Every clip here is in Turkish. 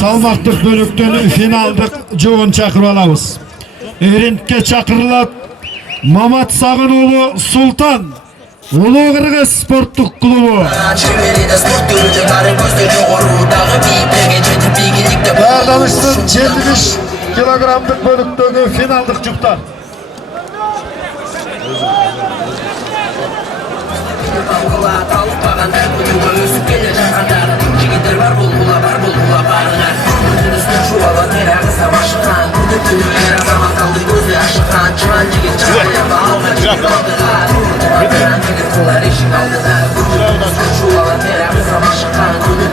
салмақтық бөліктен финалдық жоғын шақырып алабыз. Рингке шақырылады Мамат Сағынұлы Сұлтан, Ұлы Қырғыз спорттық клубы. Барланышсын 75 килограммдық бөліктегі финалдық жұптар.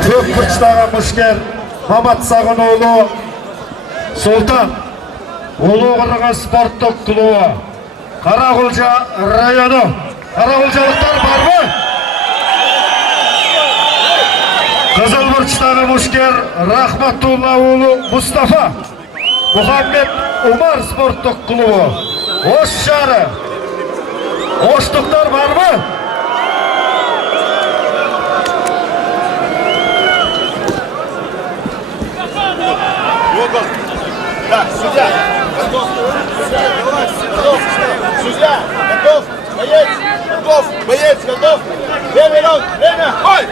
Көк бұрыштағы мүшкер Мамат Сағынұлы Сұлтан, Ұлы Қырғыз спорттық клубы, Қарақұлжа районы. Қарақұлжалықтар бар ма? Қызыл бұрыштағы мүшкер Рахматуллаұлы Мұстафа, Мұхаммед Умар спорттық клубы, Ош шары. Оштықтар бар ма? Так, судья, готов. Судья, готов. Боец, готов. Боец, готов. 2 минут, время. Ой!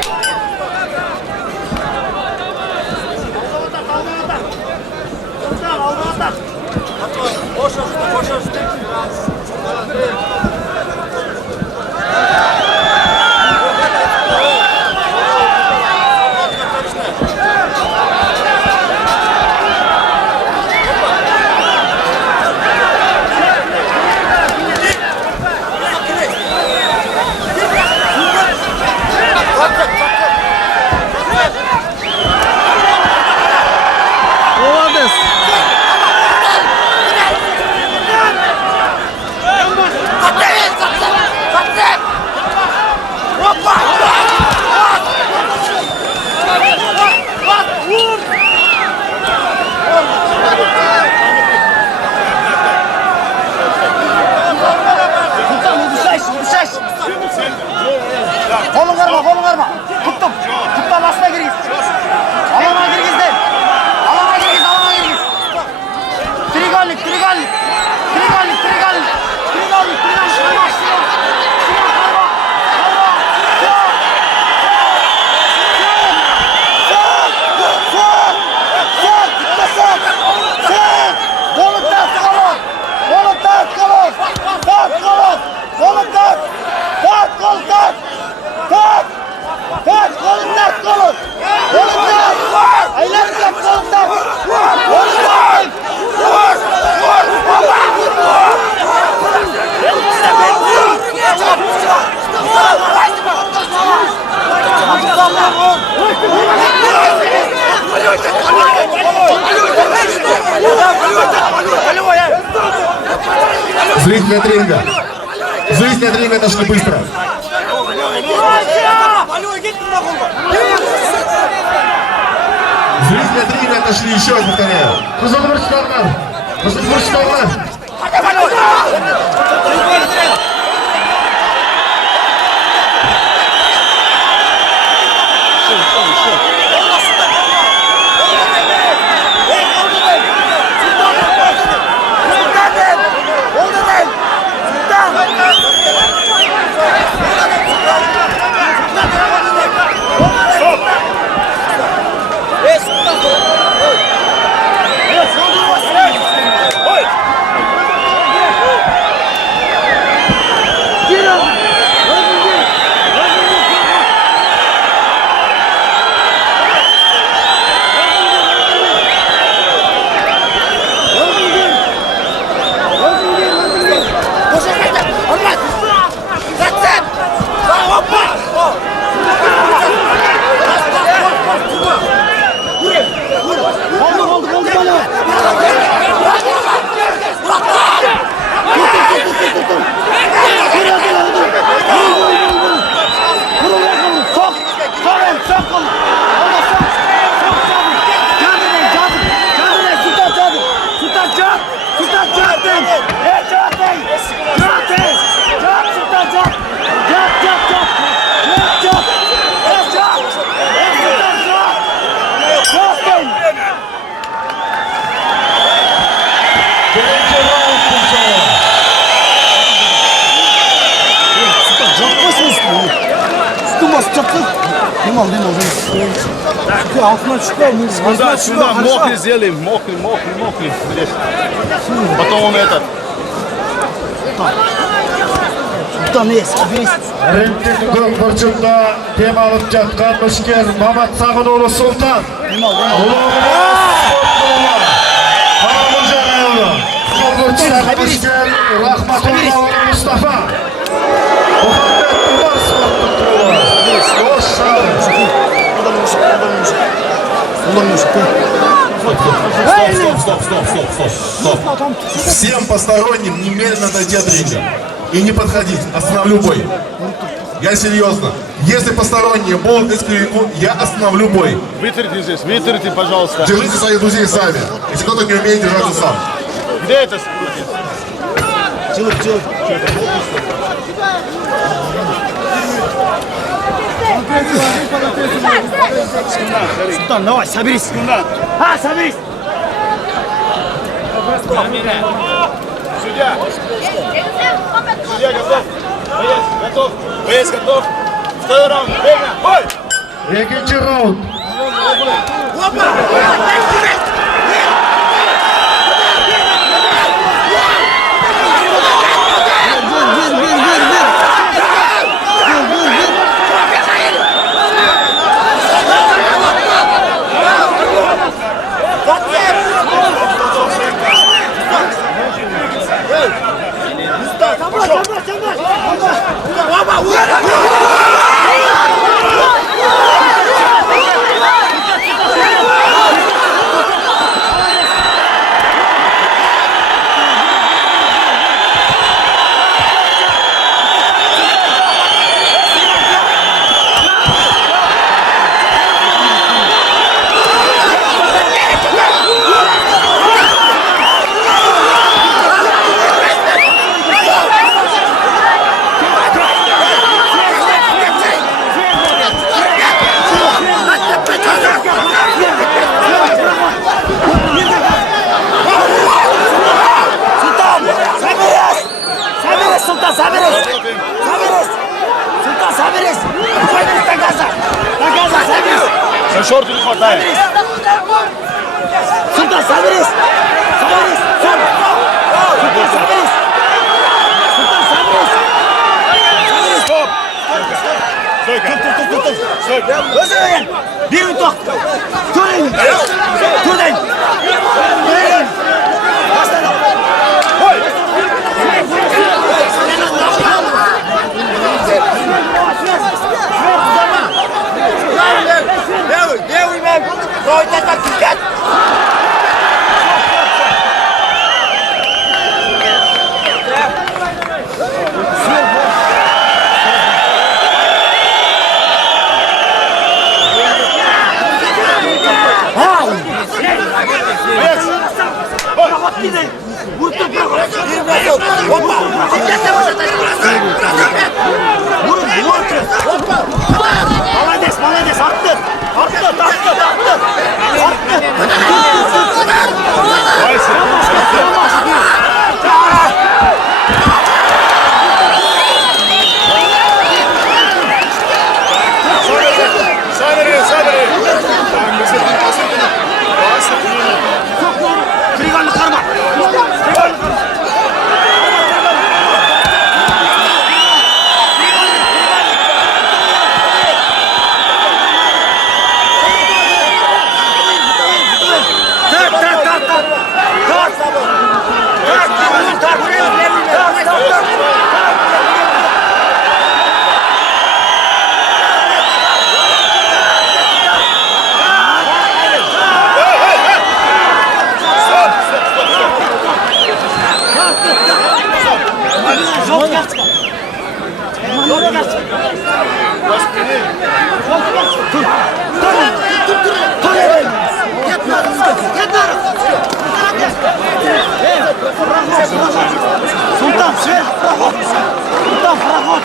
Kolun karma. Tuttum. Tutma basına girgiz. Alana girgizden. Alana girgiz. Trigallik. Зрители от ринга. Зрители от ринга отошли быстро. Зрители от ринга отошли, еще раз повторяю. Дым ал. Altına çıkıyor. Сюда, мокрый сделаем, мокрый. Здесь. Потом он этот. Sultan neyse, sabiriz. Ringning ko'k burchida tem olib jatgan mushkil Mamat Sag'ino'li Sultan. Rahmatulloh Mustafa. Muhammed Umar sportning klubi. Yosh shahri. Стоп. Всем посторонним немедленно дойти от ринга. И не подходить, остановлю бой. Я серьезно. Если посторонние будут из клинику, я остановлю бой. Вытрите здесь, вытрите, пожалуйста. Держите своих друзей сами. Если кто-то не умеет держаться сам. Где это? Sultan давай, sabiriz. Ha, sabiriz. Судья готов. Боец готов. Второй раунд. Время. Бой! Ikkinchi raund. Шорты не хватает. Sultan sabiriz. Стоп. Стойка. Стойка. Özür bir utok. Turayın. Левый мен. Ройта так. Молодец, attı. Sabri. Frigorini karma. Sultan сверху проход. Sultan проход.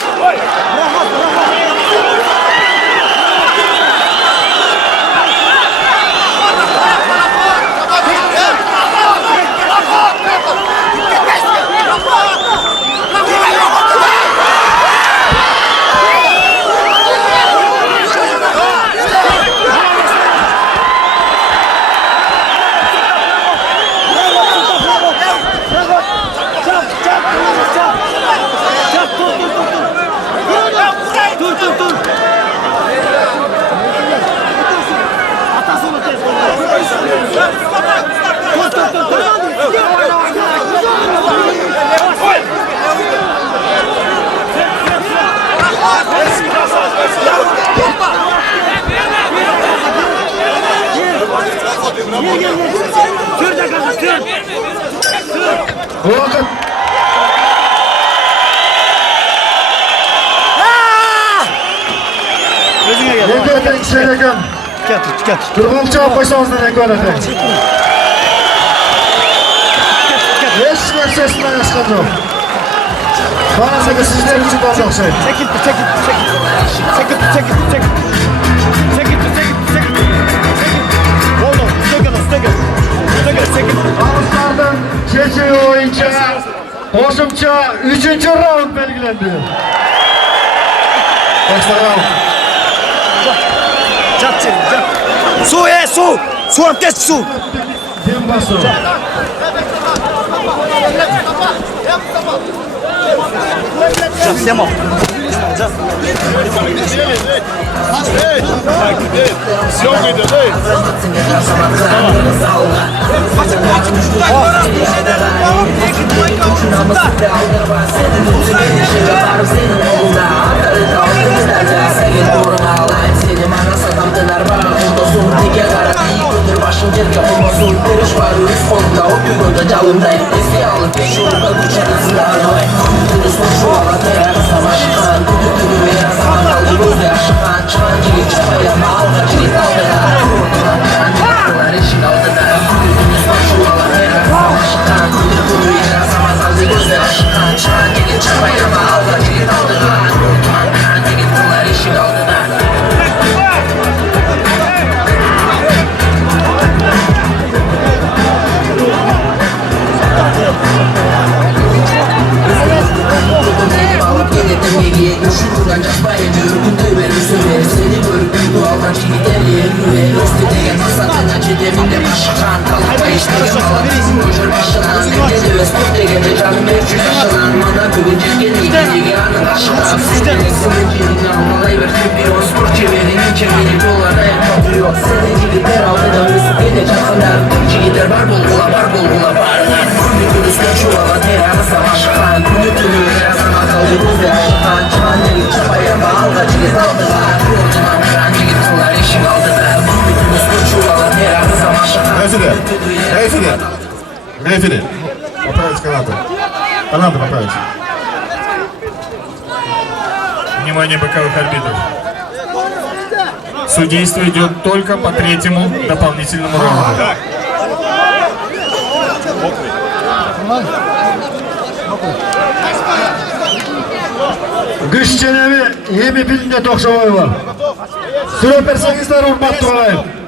Sür de kanka sür. Vakit. Gözüne gel. Yeter Sergen. Getir. Durgunca başımızdan ekranete. Hiç versesinden yaşadı. Bana sakın sizler için olacak şey. Ağızlardan keçi oyunca boşumça 3. round belgilendi. Başlayalım. Çat. Su su. Su amtes su. Dembaso. Demo. Съемка идет, эй! Рефери. Поправить канаты. Канаты поправить. Внимание боковых арбитров. Судейство идет только по третьему дополнительному раунду. Güç Çelebi yemi bilinde Tokşavoy var. Süre persakizler Urmat Tuğalay'ın.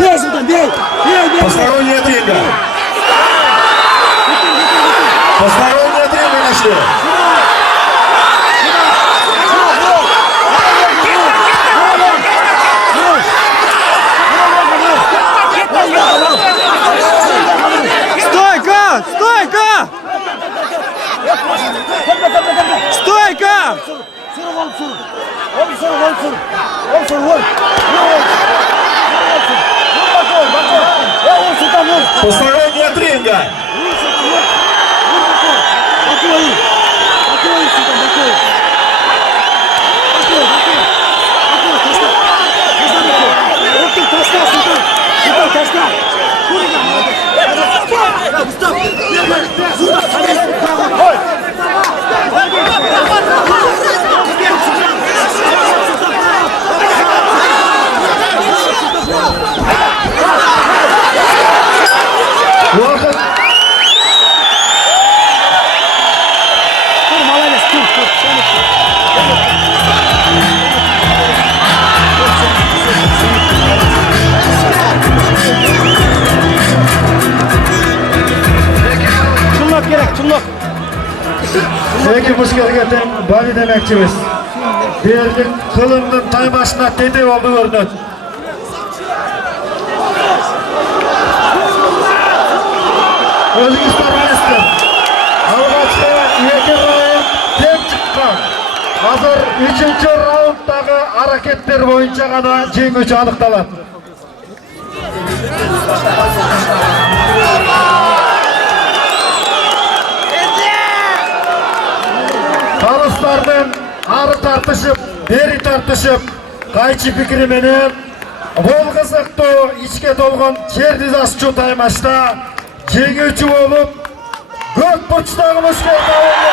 Bey şuradan bey. Bey. Посторонняя тренинга. Посторонняя тренинга нашли. Стойка! Стойка! Стойка! Посторонняя тренинга. Vakit. Çınlak gerek çınlak. Ekimiz gergeten bari demekçimiz. Değerli kılımdın taymasına tete oldu görünür. Özünüz tarafınızdır. Algaçta 2 round tek çıkan. Hazır 3. rounddagi hareketler boyunca gana jengүүчү anıqtalar. Kalıslardan arı tartışıp, beri tartışıp, kayçı fikri menen bol kızıktı, içke dolgun çerdiz asçı taymaçta jengүүчү olup gök burçtagı müşker davullu.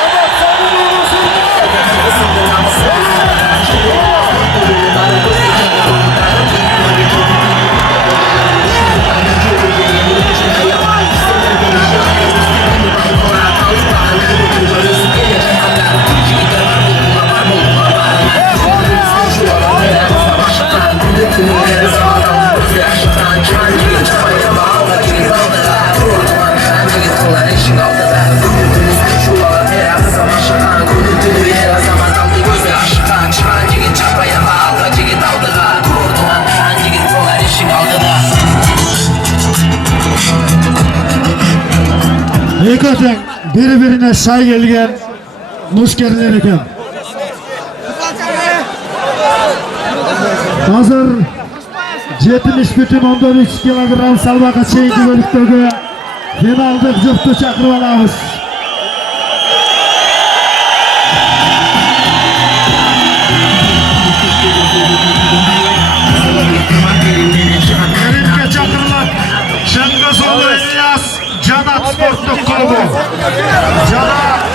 Adat sabun Hakikaten birbirine say gelgen müşkeriler eken. Hazır 70,3 kilogram salvaga çeyinki bölükteki finaldık jüftü çakırıp alabız. Erinke çakırlar Şengözoğlu İlyas Canat Sportluk Klubu. Canat